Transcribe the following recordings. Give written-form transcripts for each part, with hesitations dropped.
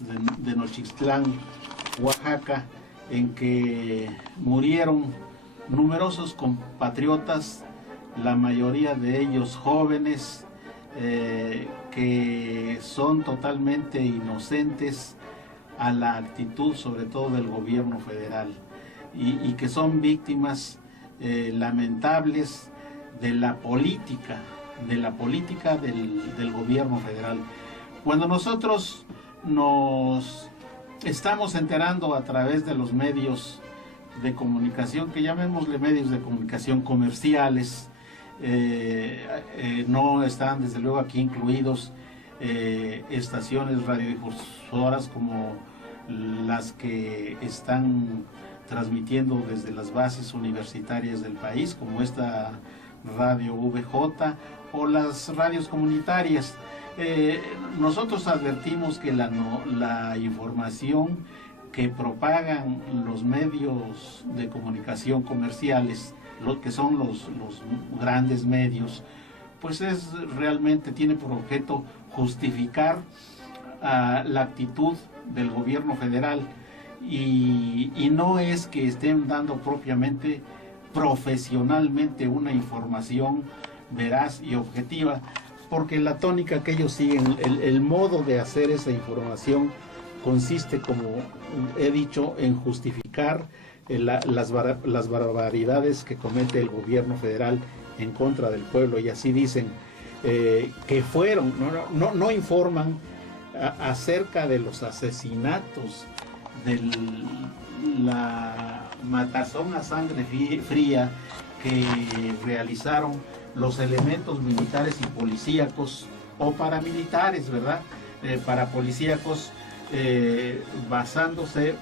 de Nochixtlán, Oaxaca, en que murieron numerosos compatriotas, la mayoría de ellos jóvenes, que son totalmente inocentes a la actitud, sobre todo del gobierno federal, y que son víctimas lamentables de la política del gobierno federal. Cuando nosotros nos estamos enterando a través de los medios de comunicación, que llamémosle medios de comunicación comerciales, no están desde luego aquí incluidos estaciones radiodifusoras como las que están transmitiendo desde las bases universitarias del país, como esta Radio VJ o las radios comunitarias. Nosotros advertimos que la información que propagan los medios de comunicación comerciales, lo que son los grandes medios, pues realmente tiene por objeto justificar la actitud del gobierno federal, y no es que estén dando propiamente, profesionalmente, una información veraz y objetiva, porque la tónica que ellos siguen, el modo de hacer esa información consiste, como he dicho, en justificar las barbaridades que comete el gobierno federal en contra del pueblo, y así dicen que fueron, no informan acerca de los asesinatos, de la matazón a sangre fría que realizaron los elementos militares y policíacos o paramilitares, ¿verdad? Parapolicíacos, basándose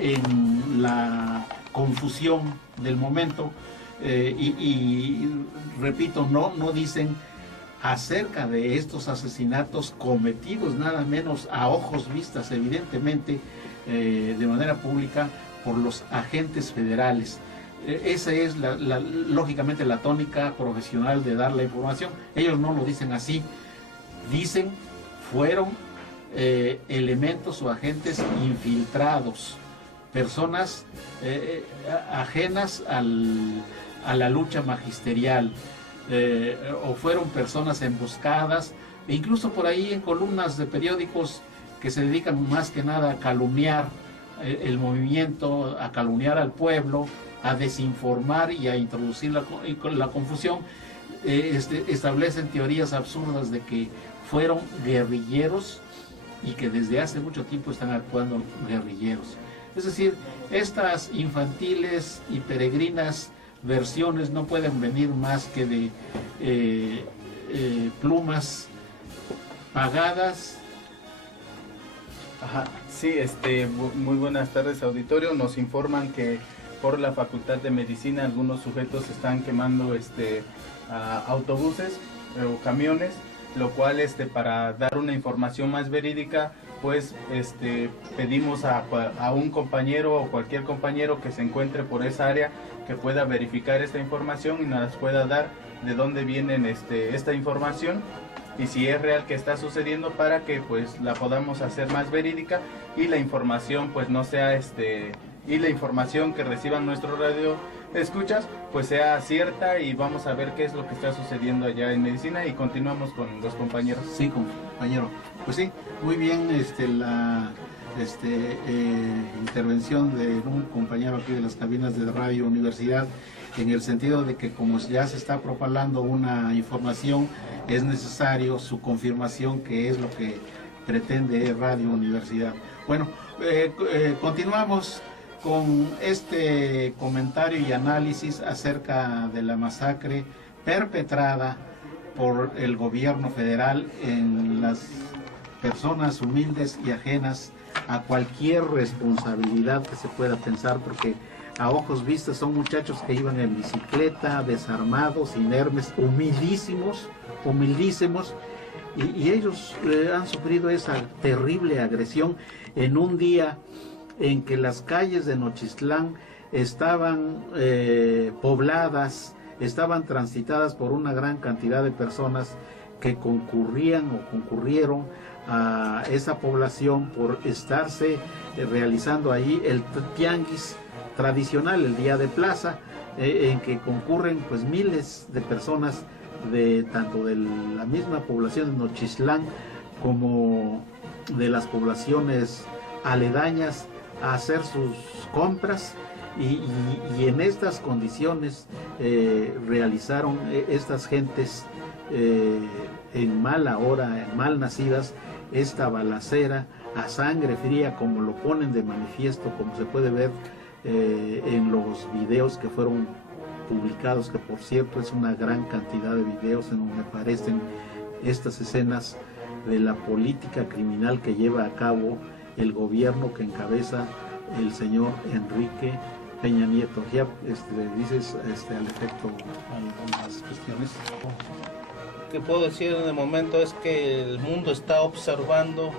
en la confusión del momento, y repito, no dicen acerca de estos asesinatos cometidos nada menos a ojos vistas, evidentemente, de manera pública, por los agentes federales. Esa es lógicamente la tónica profesional de dar la información. Ellos no lo dicen así, dicen fueron elementos o agentes infiltrados, personas ajenas a la lucha magisterial, o fueron personas emboscadas, e incluso por ahí en columnas de periódicos que se dedican más que nada a calumniar el movimiento, a calumniar al pueblo, a desinformar y a introducir la confusión, establecen teorías absurdas de que fueron guerrilleros y que desde hace mucho tiempo están actuando guerrilleros. Es decir, estas infantiles y peregrinas versiones no pueden venir más que de plumas pagadas. Ajá, sí, muy buenas tardes, auditorio. Nos informan que por la Facultad de Medicina algunos sujetos están quemando autobuses o camiones, lo cual para dar una información más verídica, pues pedimos a un compañero o cualquier compañero que se encuentre por esa área que pueda verificar esta información y nos pueda dar de dónde viene esta información y si es real que está sucediendo, para que pues la podamos hacer más verídica y la información pues no sea y la información que reciban nuestro radio escuchas pues sea cierta, y vamos a ver qué es lo que está sucediendo allá en medicina, y continuamos con los compañeros. Sí, compañero. Pues sí, muy bien la intervención de un compañero aquí de las cabinas de Radio Universidad, en el sentido de que como ya se está propalando una información, es necesario su confirmación, que es lo que pretende Radio Universidad. Bueno, continuamos con este comentario y análisis acerca de la masacre perpetrada por el gobierno federal en las personas humildes y ajenas a cualquier responsabilidad que se pueda pensar, porque a ojos vistas son muchachos que iban en bicicleta, desarmados, inermes, humildísimos, y ellos han sufrido esa terrible agresión en un día en que las calles de Nochixtlán estaban pobladas, estaban transitadas por una gran cantidad de personas que concurrieron a esa población por estarse realizando ahí el tianguis tradicional, el día de plaza, en que concurren pues miles de personas de tanto de la misma población de Nochistlán como de las poblaciones aledañas a hacer sus compras, y en estas condiciones realizaron estas gentes en mala hora, mal nacidas, esta balacera a sangre fría, como lo ponen de manifiesto, como se puede ver en los videos que fueron publicados, que por cierto es una gran cantidad de videos en donde aparecen estas escenas de la política criminal que lleva a cabo el gobierno que encabeza el señor Enrique Peña Nieto. Ya dices al efecto algunas cuestiones. Que puedo decir en el momento es que el mundo está observando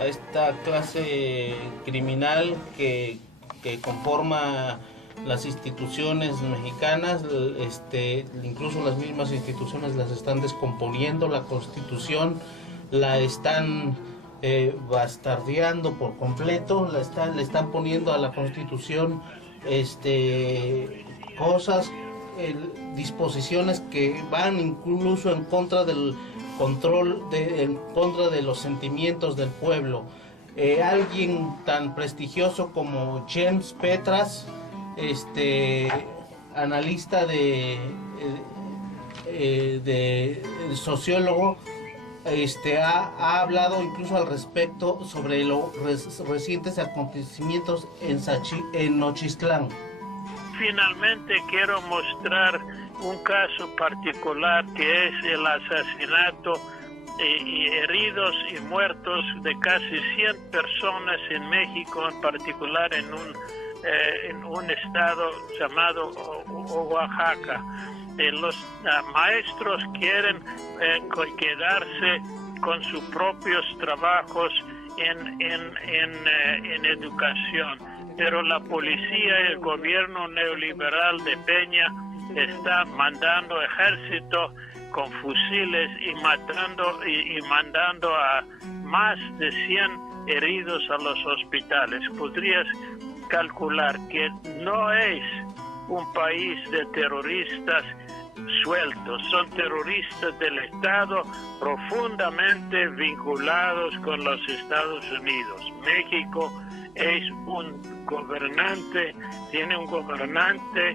a esta clase criminal que conforma las instituciones mexicanas, incluso las mismas instituciones las están descomponiendo, la Constitución la están bastardeando por completo, le están poniendo a la Constitución cosas, disposiciones que van incluso en contra del control, en contra de los sentimientos del pueblo. Alguien tan prestigioso como James Petras, analista de sociólogo, ha hablado incluso al respecto sobre los recientes acontecimientos en Nochistlán. Finalmente quiero mostrar un caso particular que es el asesinato y heridos y muertos de casi 100 personas en México, en particular en un estado llamado Oaxaca. Los maestros quieren quedarse con sus propios trabajos en educación, pero la policía y el gobierno neoliberal de Peña está mandando ejército con fusiles y mandando a más de 100 heridos a los hospitales. Podrías calcular que no es un país de terroristas sueltos, son terroristas del Estado profundamente vinculados con los Estados Unidos. México es tiene un gobernante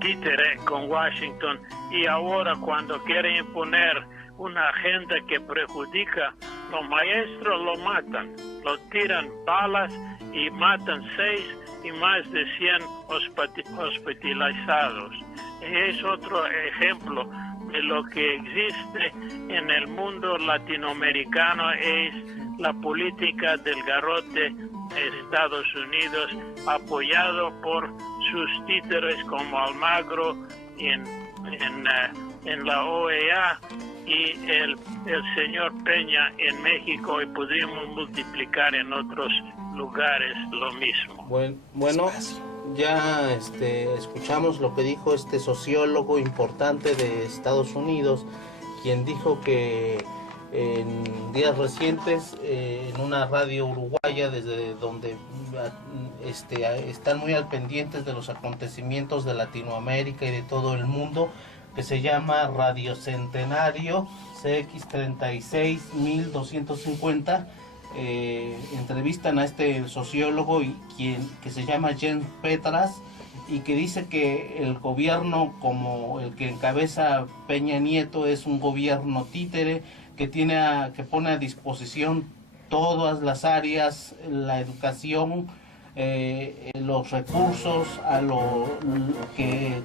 títere con Washington, y ahora cuando quiere imponer una agenda que perjudica, los maestros lo matan, lo tiran balas y matan 6 y más de 100 hospitalizados. Es otro ejemplo de lo que existe en el mundo latinoamericano, es la política del garrote de Estados Unidos, apoyado por sus títeres como Almagro en la OEA y el señor Peña en México, y podríamos multiplicar en otros lugares lo mismo. Bueno, ya escuchamos lo que dijo este sociólogo importante de Estados Unidos, quien dijo que en días recientes en una radio uruguaya, desde donde están muy al pendientes de los acontecimientos de Latinoamérica y de todo el mundo, que se llama Radio Centenario CX36250, entrevistan a este sociólogo que se llama James Petras, y que dice que el gobierno como el que encabeza Peña Nieto es un gobierno títere que pone a disposición todas las áreas, la educación, los recursos, que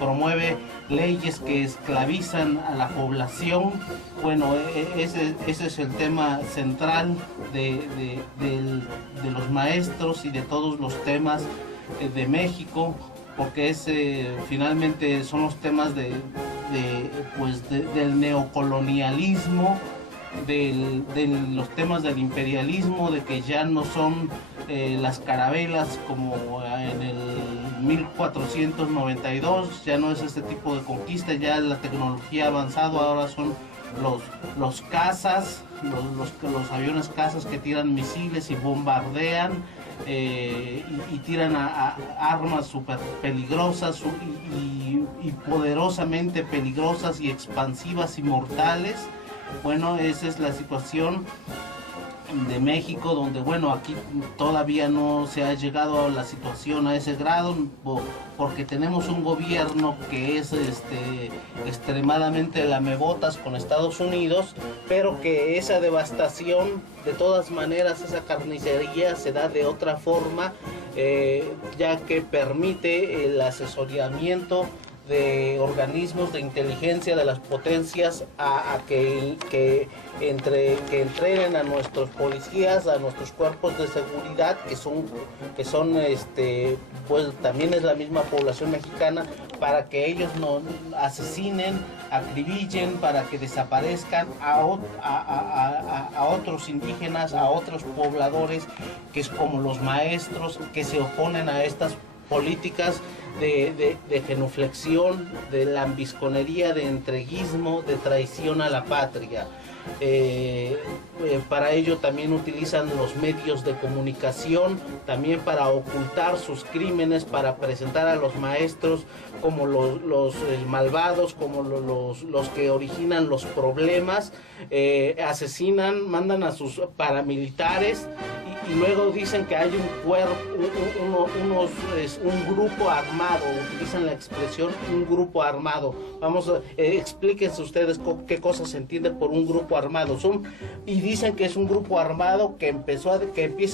promueve leyes que esclavizan a la población. Bueno, ese es el tema central de los maestros y de todos los temas de México, porque finalmente son los temas del neocolonialismo, de los temas del imperialismo, de que ya no son las carabelas como en el 1492, ya no es este tipo de conquista, ya la tecnología ha avanzado, ahora son los cazas, los aviones cazas que tiran misiles y bombardean y tiran a armas súper peligrosas y poderosamente peligrosas y expansivas y mortales. Bueno, esa es la situación de México, donde bueno, aquí todavía no se ha llegado a la situación a ese grado, porque tenemos un gobierno que es extremadamente lamebotas con Estados Unidos, pero que esa devastación, de todas maneras, esa carnicería se da de otra forma, ya que permite el asesoramiento de organismos de inteligencia de las potencias a que entreguen a nuestros policías, a nuestros cuerpos de seguridad, que son pues también es la misma población mexicana, para que ellos no asesinen, acribillen, para que desaparezcan a otros indígenas, a otros pobladores, que es como los maestros que se oponen a estas políticas de genuflexión, de lambisconería, de entreguismo, de traición a la patria. Para ello también utilizan los medios de comunicación, también para ocultar sus crímenes, para presentar a los maestros como los malvados, como los que originan los problemas. Asesinan, mandan a sus paramilitares y luego dicen que hay un grupo armado, utilizan la expresión un grupo armado. Explíquense ustedes qué cosas se entiende por un grupo armado. Y dicen que es un grupo armado que empieza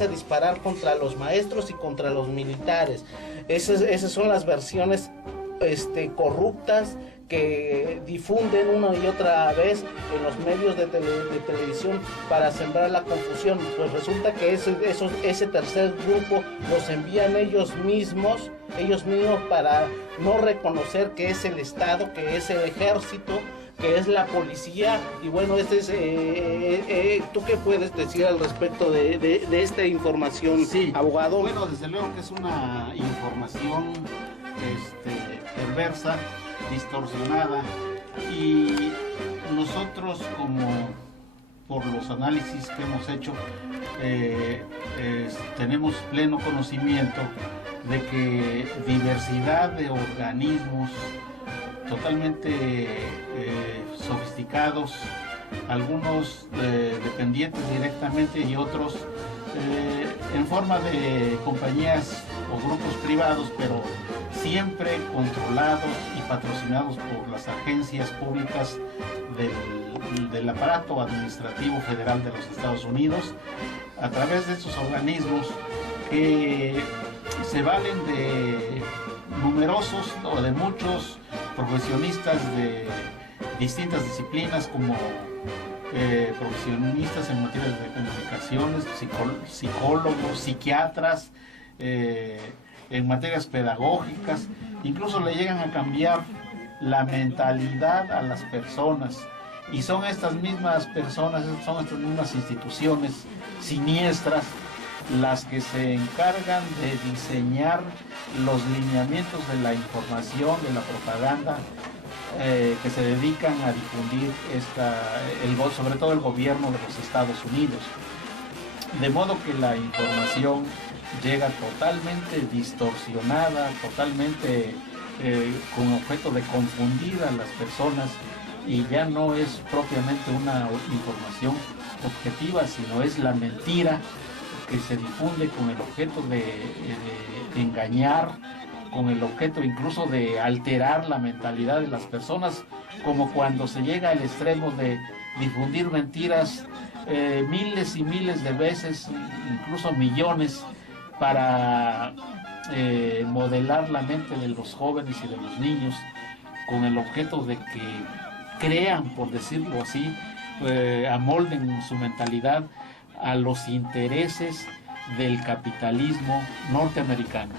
a disparar contra los maestros y contra los militares. Esas son las versiones corruptas que difunden una y otra vez en los medios de televisión para sembrar la confusión. Pues resulta que ese tercer grupo los envían ellos mismos para no reconocer que es el Estado, que es el ejército, que es la policía. Y bueno, ¿tú qué puedes decir al respecto de esta información, sí, abogado? Bueno, desde luego que es una información perversa, distorsionada, y nosotros, como por los análisis que hemos hecho, tenemos pleno conocimiento de que diversidad de organismos totalmente sofisticados, algunos dependientes directamente y otros en forma de compañías o grupos privados, pero siempre controlados y patrocinados por las agencias públicas del aparato administrativo federal de los Estados Unidos, a través de estos organismos que se valen de numerosos o de muchos profesionistas de distintas disciplinas, como profesionistas en materias de comunicaciones, psicólogos, psiquiatras, en materias pedagógicas. Incluso le llegan a cambiar la mentalidad a las personas, y son estas mismas personas, son estas mismas instituciones siniestras las que se encargan de diseñar los lineamientos de la información, de la propaganda, que se dedican a difundir sobre todo el gobierno de los Estados Unidos. De modo que la información llega totalmente distorsionada, totalmente con objeto de confundir a las personas, y ya no es propiamente una información objetiva, sino es la mentira que se difunde con el objeto de engañar, con el objeto incluso de alterar la mentalidad de las personas, como cuando se llega al extremo de difundir mentiras miles y miles de veces, incluso millones, para modelar la mente de los jóvenes y de los niños, con el objeto de que crean, por decirlo así, amolden su mentalidad a los intereses del capitalismo norteamericano.